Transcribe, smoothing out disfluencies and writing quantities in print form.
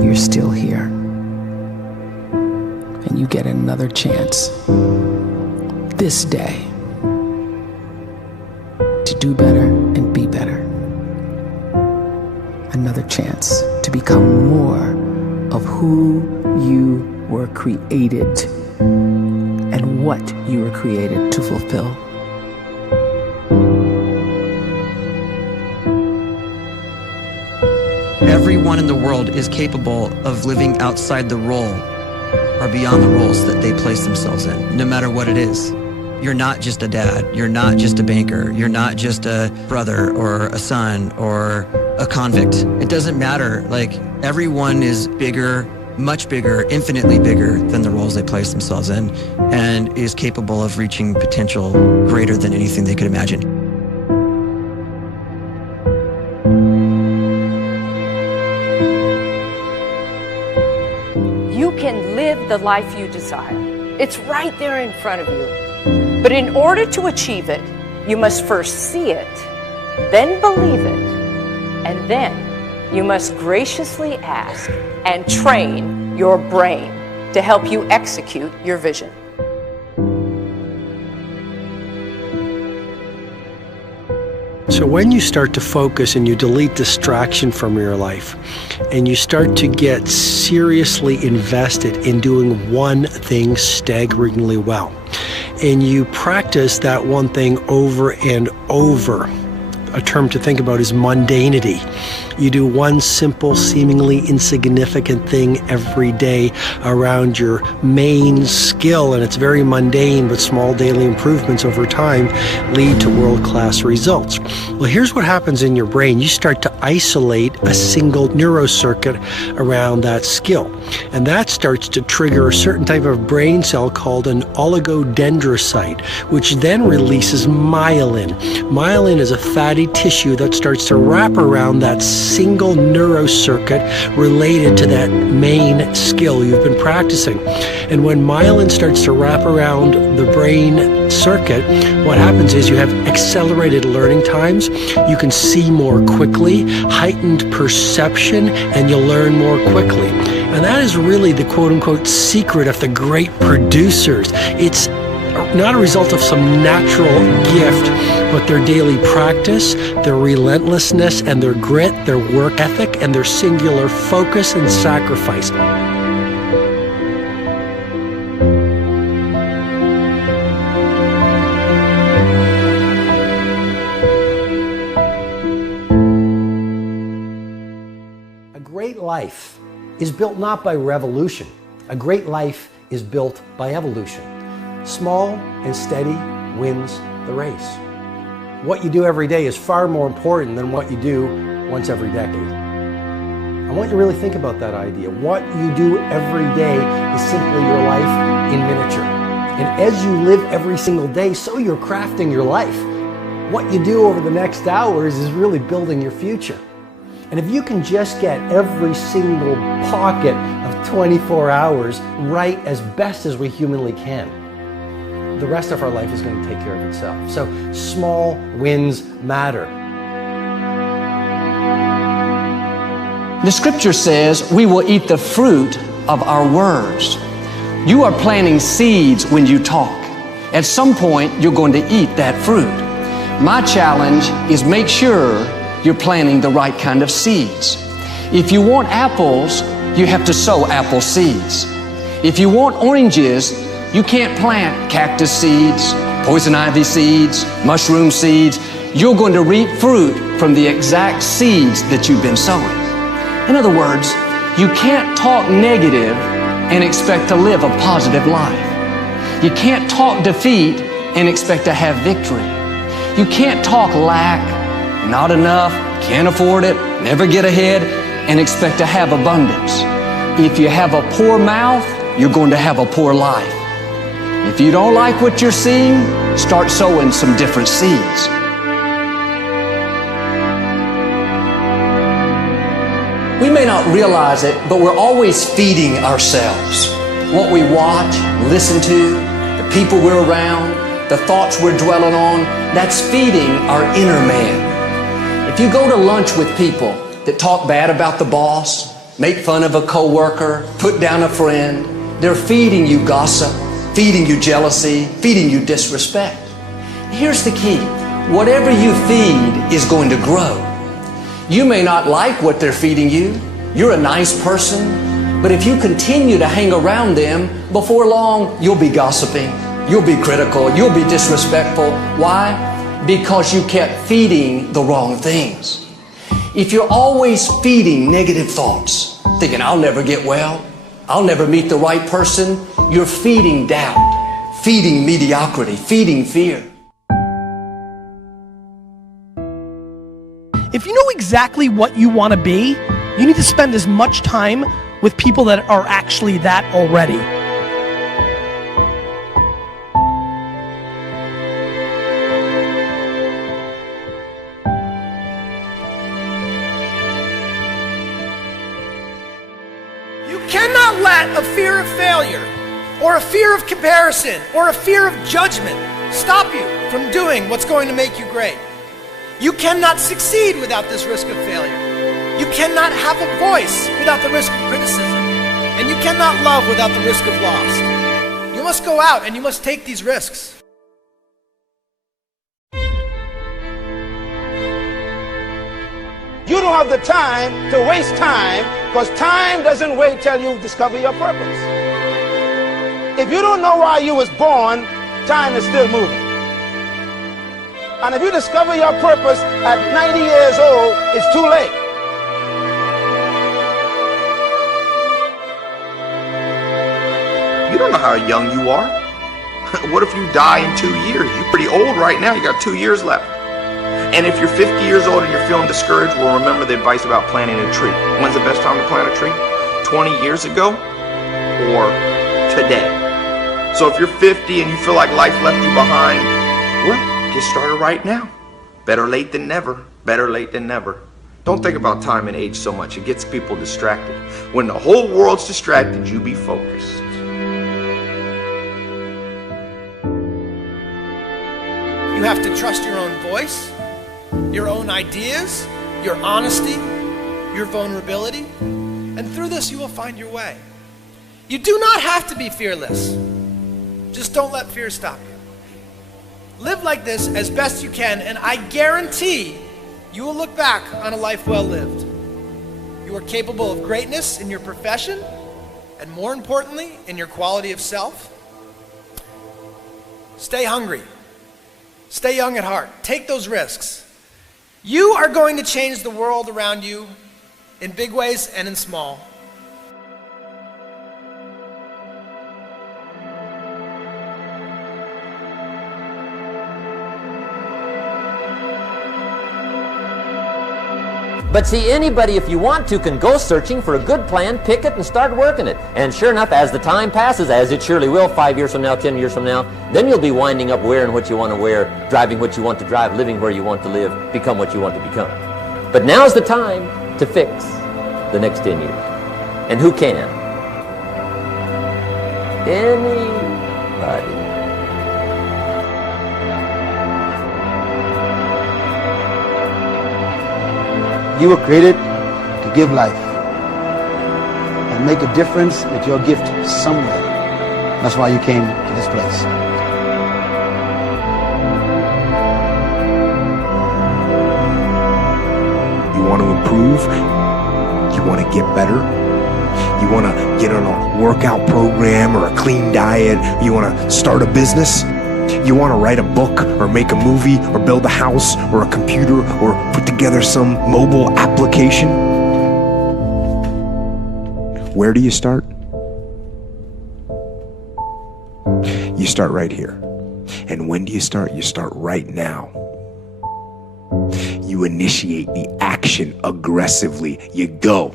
you're still here. And you get another chance this day to do better and be better. Another chance to become more of who you were created and what you were created to fulfill. Everyone in the world is capable of living outside the role or beyond the roles that they place themselves in, no matter what it is. You're not just a dad, you're not just a banker, you're not just a brother or a son or a convict. It doesn't matter. Like, everyone is bigger, much bigger, infinitely bigger than the roles they place themselves in, and is capable of reaching potential greater than anything they could imagine. You can live the life you desire. It's right there in front of you. But in order to achieve it, you must first see it, then believe it, and then you must graciously ask and train your brain to help you execute your vision. So when you start to focus and you delete distraction from your life, and you start to get seriously invested in doing one thing staggeringly well, and you practice that one thing over and over, a term to think about is mundanity. You do one simple, seemingly insignificant thing every day around your main skill, and it's very mundane, but small daily improvements over time lead to world-class results. Well, here's what happens in your brain. You start to isolate a single neurocircuit around that skill, and that starts to trigger a certain type of brain cell called an oligodendrocyte, which then releases myelin. Myelin is a fatty tissue that starts to wrap around that single neurocircuit related to that main skill you've been practicing. And when myelin starts to wrap around the brain circuit, what happens is you have accelerated learning times, you can see more quickly, heightened perception, and you'll learn more quickly. And that is really the quote-unquote secret of the great producers. It's not a result of some natural gift, but their daily practice, their relentlessness and their grit, their work ethic, and their singular focus and sacrifice. A great life is built not by revolution. A great life is built by evolution. Small and steady wins the race. What you do every day is far more important than what you do once every decade. I want you to really think about that idea. What you do every day is simply your life in miniature. And as you live every single day, so you're crafting your life. What you do over the next hours is really building your future. And if you can just get every single pocket of 24 hours right as best as we humanly can, the rest of our life is going to take care of itself. So small wins matter. The scripture says we will eat the fruit of our words. You are planting seeds when you talk. At some point, you're going to eat that fruit. My challenge is make sure you're planting the right kind of seeds. If you want apples, you have to sow apple seeds. If you want oranges, you can't plant cactus seeds, poison ivy seeds, mushroom seeds. You're going to reap fruit from the exact seeds that you've been sowing. In other words, you can't talk negative and expect to live a positive life. You can't talk defeat and expect to have victory. You can't talk lack, not enough, can't afford it, never get ahead, and expect to have abundance. If you have a poor mouth, you're going to have a poor life. If you don't like what you're seeing, start sowing some different seeds. We may not realize it, but we're always feeding ourselves. What we watch, listen to, the people we're around, the thoughts we're dwelling on, that's feeding our inner man. If you go to lunch with people that talk bad about the boss, make fun of a coworker, put down a friend. They're feeding you gossip, feeding you jealousy, feeding you disrespect. Here's the key. Whatever you feed is going to grow. You may not like what they're feeding you. You're a nice person, but if you continue to hang around them, before long, you'll be gossiping, you'll be critical, you'll be disrespectful. Why? Because you kept feeding the wrong things. If you're always feeding negative thoughts, thinking, I'll never get well, I'll never meet the right person, you're feeding doubt, feeding mediocrity, feeding fear. If you know exactly what you want to be, you need to spend as much time with people that are actually that already. You cannot let a fear of failure, or a fear of comparison, or a fear of judgment stop you from doing what's going to make you great. You cannot succeed without this risk of failure. You cannot have a voice without the risk of criticism. And you cannot love without the risk of loss. You must go out and you must take these risks. You don't have the time to waste time, because time doesn't wait till you discover your purpose. If you don't know why you was born, time is still moving. And if you discover your purpose at 90 years old, it's too late. You don't know how young you are. What if you die in 2 years? You're pretty old right now. You got 2 years left. And if you're 50 years old and you're feeling discouraged, well, remember the advice about planting a tree. When's the best time to plant a tree? 20 years ago or today? So if you're 50 and you feel like life left you behind, well, get started right now. Better late than never. Better late than never. Don't think about time and age so much. It gets people distracted. When the whole world's distracted, you be focused. You have to trust your own voice, your own ideas, your honesty, your vulnerability, and through this you will find your way. You do not have to be fearless. Just don't let fear stop you. Live like this as best you can, and I guarantee you will look back on a life well lived. You are capable of greatness in your profession, and more importantly, in your quality of self. Stay hungry. Stay young at heart. Take those risks. You are going to change the world around you in big ways and in small. But see, anybody, if you want to, can go searching for a good plan, pick it, and start working it. And sure enough, as the time passes, as it surely will 5 years from now, 10 years from now, then you'll be winding up wearing what you want to wear, driving what you want to drive, living where you want to live, become what you want to become. But now's the time to fix the next 10 years. And who can? Anybody. You were created to give life and make a difference with your gift somewhere. That's why you came to this place. You want to improve? You want to get better? You want to get on a workout program or a clean diet? You want to start a business? You want to write a book or make a movie or build a house or a computer or put together some mobile application? Where do you start? You start right here. And when do you start? You start right now. You initiate the action aggressively. You go.